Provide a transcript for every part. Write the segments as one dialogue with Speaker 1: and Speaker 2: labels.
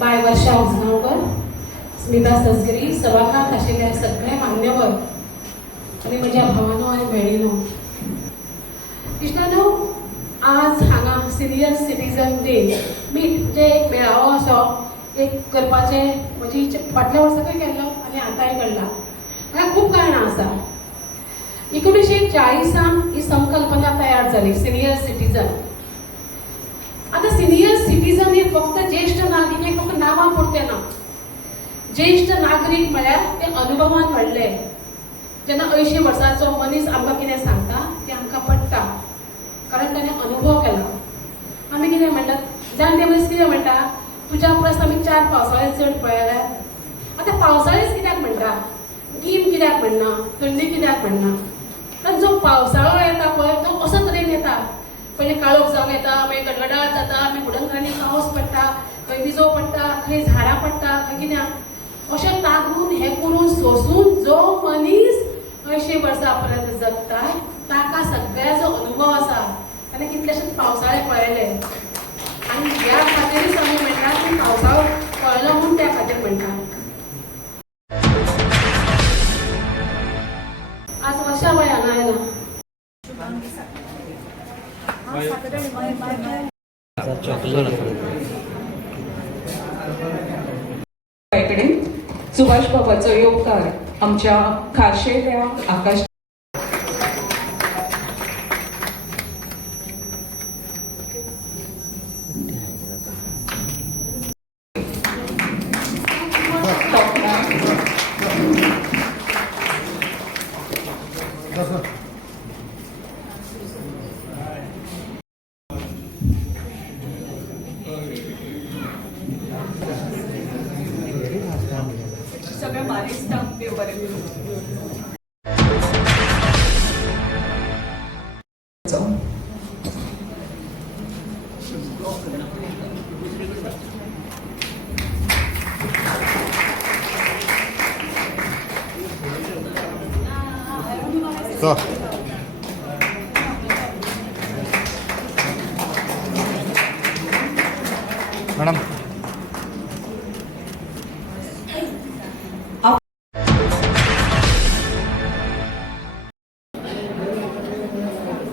Speaker 1: वर्षा उजगावकर स्मिता ससगिरी सभाकार आशिल्ले सगळे मान्यवर आनी म्हज्या भावानो आनी भयणीनो इश्टानो आज हांगा सिनियर सिटीजन डे. मीट जे एक मेळावो असो एक करपाचे म्हजी फाटल्या वर्साकूय केल्लो आनी आतांय घडला हांगा खूब कारणां आसा. एकोणीशे चाळीसांत ही संकल्पना तयार जाली सिनियर सिटीजन. सिनियर हे फक्त ज्येष्ठ नागरिक हे फक्त नांवां पुरते ना ज्येष्ठ नागरीक म्हळ्यार ते अनुभवान व्हडले जेन्ना अंयशीं वर्साचो मनीस आमकां कितें सांगता तें आमकां पडटा कारण ताणें अनुभव केला आमी कितें म्हणटात जाणटे मनीस कितें म्हणटा तुज्या परस आमी चार पावसाळे चड पळयल्या आतां पावसाळेच कित्याक म्हणटा गीम कित्याक म्हणना थंडी कित्याक म्हणना कारण जो पावसाळो येता पळय तो असो तरेन येता पयलीं काळोख जावन येता मागीर गडगडाट जाता मागीर उडंगांनी पावस पडटा खंय विजो पडटा खंय झाडां पडटा खंय कित्याक अशें तागून हें करून सोंसून जो मनीस अंयशीं वर्सां पर्यंत जगता ताका सगळ्याचो अनुभव आसा ताणें कितलेशेच पावसाळे पळयले आनी ह्या
Speaker 2: सुभाष बाबाचो योगकार आमच्या खाशेल्या आकाश
Speaker 3: So. मॅडम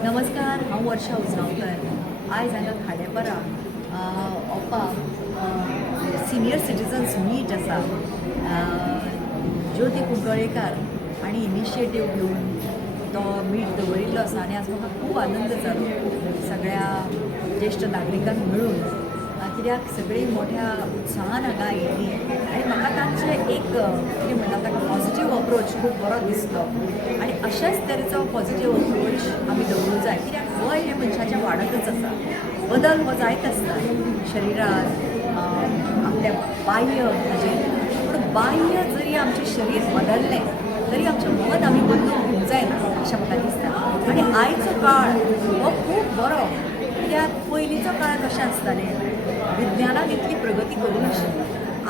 Speaker 4: नमस्कार हांव वर्षा उजगांवकर आयज हांगा खाडेपरा ओपा सिनियर सिटीजन्स मीट आसा ज्योती कुंकळेकार हांणी इनिशिएटीव घेवन तो मीठ दवरिल्लो आसा आनी आज म्हाका खूब आनंद जालो सगळ्या ज्येश्ठ नागरिकांक मेळून. कित्याक? सगळीं मोठ्या उत्साहान हांगा आयिल्लीं आनी म्हाका तांचे एक कितें म्हणटा ताका पॉझिटीव अप्रोच खूब बरो दिसलो. आनी अशाच तरेचो पॉझिटीव अप्रोच आमी दवरूंक जाय. कित्याक? वय हें मनशाचें वाडतच आसा बदल हो जायत आसता शरिरात आपल्या बाह्य म्हणजे हाजेर पूण बाह्य जरी आमचें शरीर बदललें तरी आमचें मन आमी बदलूंक घेवंक जायना अशें म्हाका दिसता. आनी आयचो काळ हो खूब बरो कित्याक पयलींचो काळ कशें आसतालें विज्ञानान इतली प्रगती करूं नाशिल्ली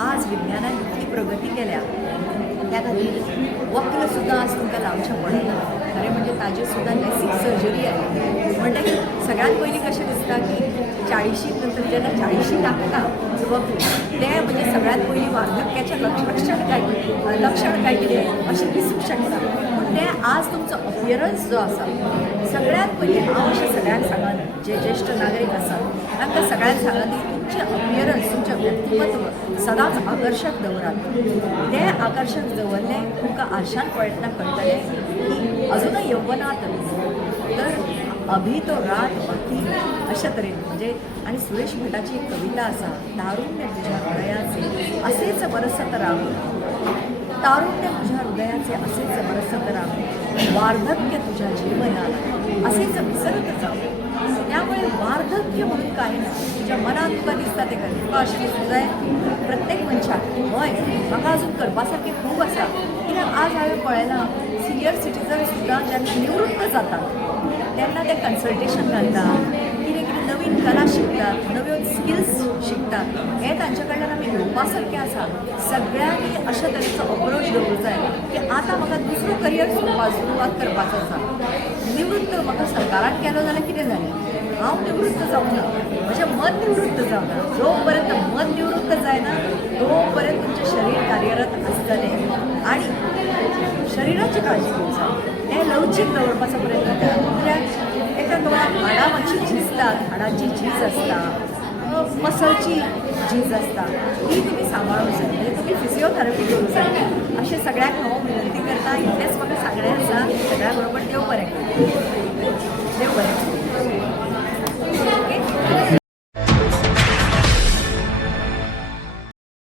Speaker 4: आज विज्ञानान इतली प्रगती केल्या. त्या खातीर वक्र सुद्दां आज तुमकां लावचें पडना खरें म्हणजे ताजेर सुद्दां लॅसीक सर्जरी आयली म्हणटकीर सगळ्यांत पयलीं कशें दिसता की चाळीशी नंतर जेन्ना चाळीशी लागता वक्ल तें म्हणजे सगळ्यात पयलीं वार्धक्याच्या लक्षण काय? लक्षण काय कितें अशें दिसूंक शकता पूण तें आज तुमचो अपियरन्स जो आसा सगळ्यात पयलीं हांव अशें सगळ्यांक सांगात जे ज्येश्ठ नागरीक आसात तांकां सगळ्यांक सांगा की तुमचें अपियरन्स तुमचें व्यक्तिमत्व सदांच आकर्शक दवरात तें आकर्शक दवरलें तुमकां आरशान पळयतना कळटलें की अजुनूय यवनात तर अभी तो रात बाकी अशा तरेन म्हणजे आणि सुरेश भटाची एक कविता आसा तारुण्य तुझ्या हृदयाचे असेच बरसत राहू. तारुण्य तुझ्या हृदयाचे असेच बरसत राहू. वार्धक्य तुझ्या जीवनाला असेच विसरत जाऊ. त्यामुळे वार्धक्य म्हणून काही नाही तुझ्या मनात तुला दिसता ते कर अशी अशें प्रत्येक मनशाक हय म्हाका अजून करपासारखें खूब आसा कित्याक आज हांवें पळयलां सिनियर सिटीजन सुद्दां ज्यांना निवृत्त जातात. तेन्ना ते कन्सल्टेशन घालतात. कितें कितें नवीन कला शिकतात नव्यो स्किल्स शिकतात. हे तांचे कडल्यान आमी घेवपा सारकें आसा सगळ्यांनी अशा तरेचो अप्रोच दवरूंक जाय की आतां म्हाका दुसरो करियर सुरवात सुरवात करपाचो आसा निवृत्त म्हाका सरकारान केलो जाल्यार कितें जालें हांव निवृत्त जावंक ना म्हणजे मन निवृत्त जावना जोपर्यंत मन निवृत्त जायना तोपर्यंत तुमचें शरीर कार्यरत आसतलें आनी शरिराची काळजी घेवची हें लवचीक दवरपाचो प्रयत्न करा कित्याक एका दोळ्याक हाडां मातशी झिजतात हाडांची झीज आसता मसलची झीज आसता ती तुमी सांबाळूंक जाय म्हणजे तुमी फिजिओथेरपी करूंक जाय अशें सगळ्यांक हांव हो विनंती करता इतलेंच म्हाका सांगणें आसा सगळ्या बरोबर देव बरें. देव बरें.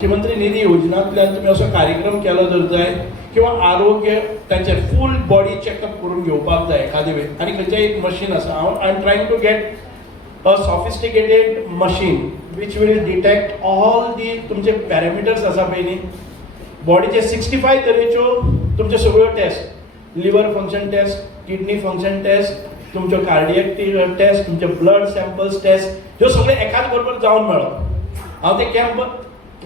Speaker 5: मुख्यमंत्री निधी योजनांतल्यान तुम्ही असो कार्यक्रम केलो जर जाय किंवा आरोग्य त्यांचे फूल बॉडी चेकअप करून घेवपाक जाय एखादे वेळ. आनी खंयचें एक मशीन आसा हांव I am trying to get a sophisticated machine which will detect all the तुमचे पॅरामिटर्स आसा पळय न्ही बॉडीचे सिक्स्टी फाय तरेच्यो तुमच्यो सगळ्यो test liver function test kidney function test तुमच्यो कार्डियक टेस्ट तुमचे ब्लड सॅम्पल्स टेस्ट ह्यो सगळ्यो एकाच बरोबर जावन मेळप हांव ते कॅम्प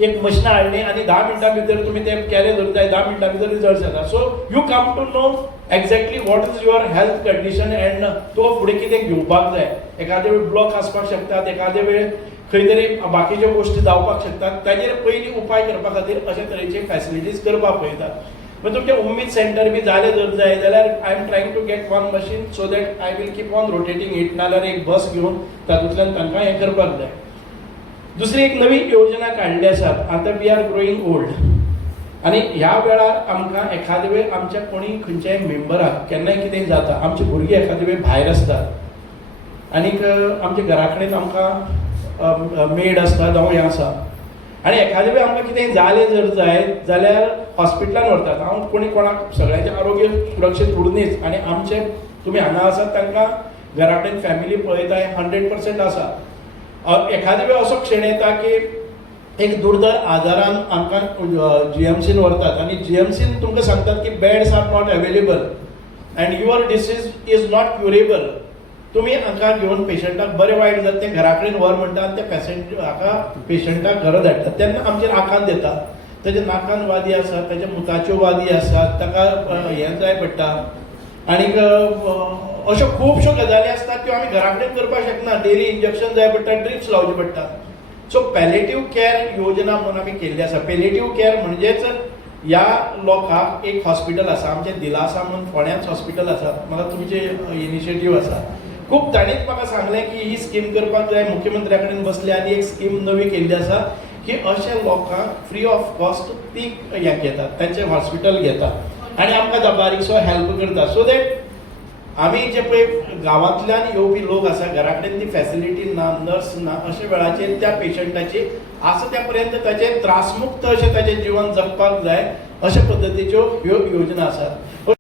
Speaker 5: एक मशीन हाडली आनी धा मिनटां भितर तुमी ते कॅरे जर जाय धा मिनटां भितर रिजल्ट येता so you come to know exactly what is your health condition and तो फुडें कितें घेवपाक जाय. एखादे वेळ ब्लॉक आसपाक शकतात एखादे वेळ खंय तरी बाकीच्यो गोश्टी जावपाक शकतात. ताजेर पयलीं उपाय करपा खातीर अशे तरेचे फॅसिलिटीज करपाक पळयतात पण तुमचे उमेद सेंटर बी जाले जर जाय जाल्यार I am trying to get one machine so that I will keep on rotating it नाल्यार एक बस घेवन तातूंतल्यान तांकां हें करपाक जाय. दुसरी एक नवी योजना काढली आसात आता वी आर ग्रोईंग ओल्ड आनी ह्या वेळार आमकां एखादे वेळ आमच्या कोणी खंयच्याय मेंबराक केन्नाय कितें जाता आमची भुरगीं एखादे वेळ भायर आसतात. आनीक आमच्या घरा कडेन आमकां मेड आसता जावं हें आसा. आनी एखादे वेळ आमकां कितें जालें जर जाय जाल्यार हॉस्पिटलान व्हरतात. हांव कोणी कोणाक सगळ्यांचें आरोग्य सुरक्षीत उरनीच. आनी आमचे तुमी हांगा आसात तांकां घरा कडेन फॅमिली पळयताय हंड्रेड पर्सेंट आसा. एखादे वेळ असो क्षण येता की एक दुर्धर आजारान आमकां जीएमसीन व्हरतात. आनी जीएमसीन तुमकां सांगतात की beds are not available and your disease is not curable तुमी हाका घेवन पेशंटाक बरें वायट जाता तें घरा कडेन व्हर म्हणटात ते पेशंट हाका पेशंटाक घरा धाडटात तेन्ना आमचेर आकांत येता तेजे नाकान वादी आसात तेज्या मुताच्यो वादी आसात ताका हें जाय पडटा. आनीक अश्यो खुबश्यो गजाली आसतात त्यो आमी घरा कडेन करपाक शकना डेली इंजेक्शन जाय पडटा ड्रिप्स लावचे पडटात सो पॅलेटिव्ह केअर योजना म्हणून आमी केल्ली आसा. पॅलेटिव्ह केअर म्हणजेच ह्या लोकांक एक हॉस्पिटल आसा. आमचें दिलासा म्हणून फोण्याच हॉस्पिटल आसा. म्हाका तुमचे इनिशिएटीव आसा. खूब ताणेंच म्हाका सांगलें की ही स्कीम करपाक जाय मुख्यमंत्र्या कडेन बसले आनी एक स्कीम नवी केल्ली आसा. की अशा लोकांक फ्री ऑफ कॉस्ट ती हें घेतात तांचे हॉस्पिटल घेतात. आनी आमकां बारीकसो हेल्प करता सो दॅट आमी जे पळय गांवांतल्यान येवपी लोक आसा घरा कडेन ती फॅसिलिटी ना नर्स ना अशा वेळाचेर त्या पेशंटाची आसा त्या पर्यंत ताचे त्रासमुक्त अशें ताचें जिवन जगपाक जाय अशा पद्दतीच्यो ह्यो योजना आसात